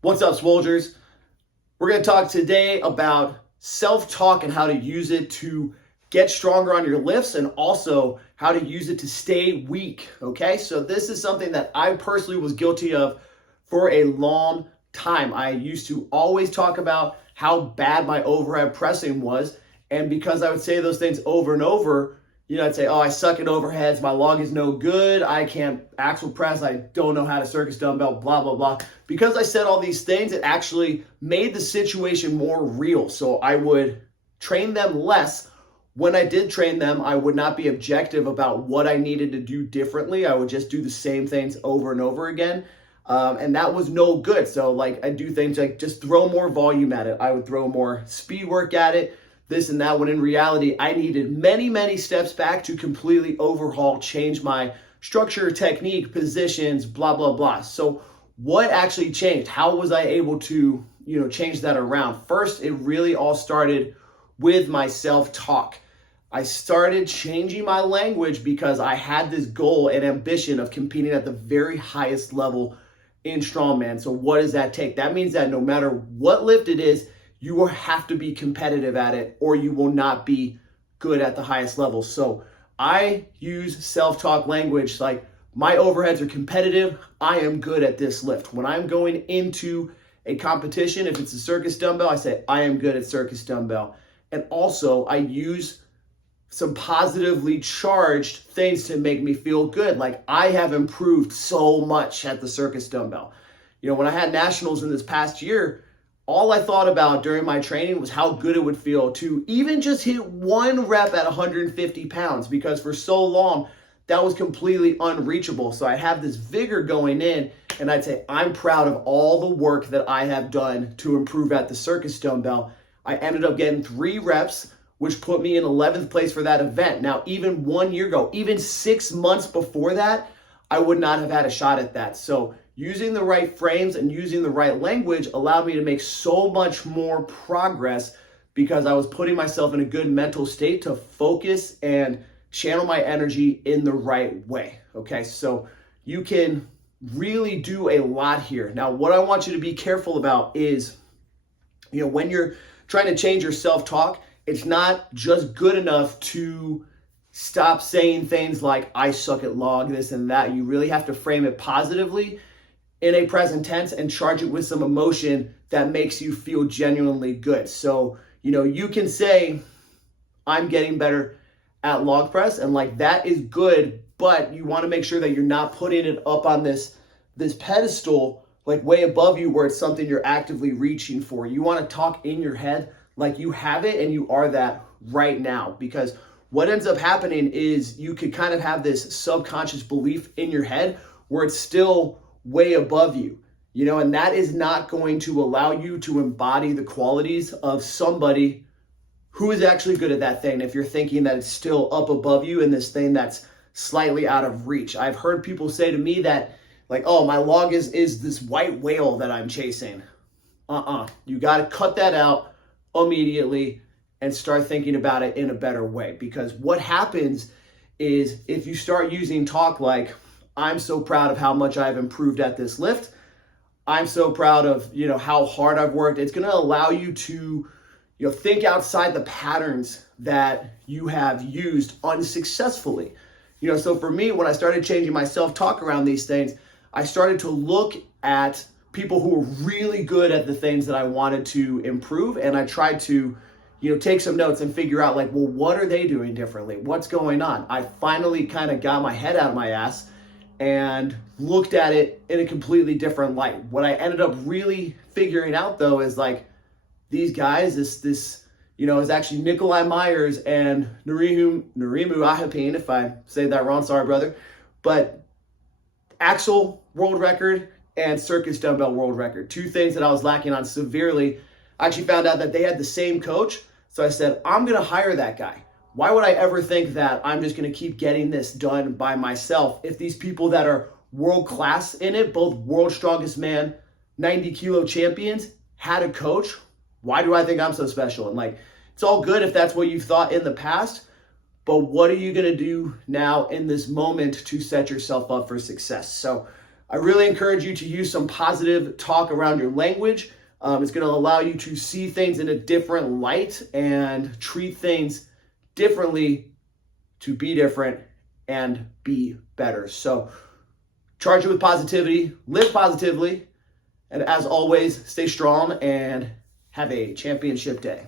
What's up, Swolgers? We're going to talk today about self-talk and how to use it to get stronger on your lifts and also how to use it to stay weak, okay? So this is something that I personally was guilty of for a long time. I used to always talk about how bad my overhead pressing was, and because I would say those things over and over, I'd say, oh, I suck at overheads, my log is no good, I can't axle press, I don't know how to circus dumbbell, blah, blah, blah. Because I said all these things, it actually made the situation more real. So I would train them less. When I did train them, I would not be objective about what I needed to do differently. I would just do the same things over and over again. And that was no good. So I do things like just throw more volume at it. I would throw more speed work at it, this and that, when in reality, I needed many, many steps back to completely overhaul, change my structure, technique, positions, blah, blah, blah. So what actually changed? How was I able to, change that around? First, it really all started with my self-talk. I started changing my language because I had this goal and ambition of competing at the very highest level in strongman. So what does that take? That means that no matter what lift it is, you will have to be competitive at it or you will not be good at the highest level. So I use self-talk language like my overheads are competitive. I am good at this lift. When I'm going into a competition, if it's a circus dumbbell, I say I am good at circus dumbbell. And also I use some positively charged things to make me feel good. Like I have improved so much at the circus dumbbell. When I had nationals in this past year, all I thought about during my training was how good it would feel to even just hit one rep at 150 pounds, because for so long that was completely unreachable. So I have this vigor going in, and I'd say I'm proud of all the work that I have done to improve at the circus dumbbell. I ended up getting 3 reps, which put me in 11th place for that event. Now, even 1 year ago, even 6 months before that, I would not have had a shot at that. So using the right frames and using the right language allowed me to make so much more progress because I was putting myself in a good mental state to focus and channel my energy in the right way. Okay, so you can really do a lot here. Now, what I want you to be careful about is, when you're trying to change your self-talk, it's not just good enough to stop saying things like, I suck at log, this and that. You really have to frame it positively in a present tense and charge it with some emotion that makes you feel genuinely good. So, you can say, I'm getting better at log press, and that is good, but you want to make sure that you're not putting it up on this pedestal, way above you where it's something you're actively reaching for. You want to talk in your head like you have it and you are that right now, because what ends up happening is you could kind of have this subconscious belief in your head where it's still way above you, and that is not going to allow you to embody the qualities of somebody who is actually good at that thing if you're thinking that it's still up above you in this thing that's slightly out of reach. I've heard people say to me that, oh, my log is this white whale that I'm chasing. You got to cut that out immediately and start thinking about it in a better way, because what happens is if you start using talk like, I'm so proud of how much I've improved at this lift, I'm so proud of, how hard I've worked, it's going to allow you to, think outside the patterns that you have used unsuccessfully. So for me, when I started changing my self-talk around these things, I started to look at people who were really good at the things that I wanted to improve, and I tried to, take some notes and figure out well, what are they doing differently? What's going on? I finally kind of got my head out of my ass and looked at it in a completely different light. What I ended up really figuring out though is these guys, this is actually Nikolai Myers and Narimu Ahapin, if I say that wrong, sorry brother, but axle world record and circus dumbbell world record, 2 things that I was lacking on severely. I actually found out that they had the same coach, so I said, I'm gonna hire that guy. Why would I ever think that I'm just going to keep getting this done by myself if these people that are world class in it, both world strongest man, 90 kilo champions, had a coach? Why do I think I'm so special? And it's all good if that's what you thought in the past, but what are you going to do now in this moment to set yourself up for success? So I really encourage you to use some positive talk around your language. It's going to allow you to see things in a different light and treat things differently to be different and be better. So charge it with positivity, live positively, and as always, stay strong and have a championship day.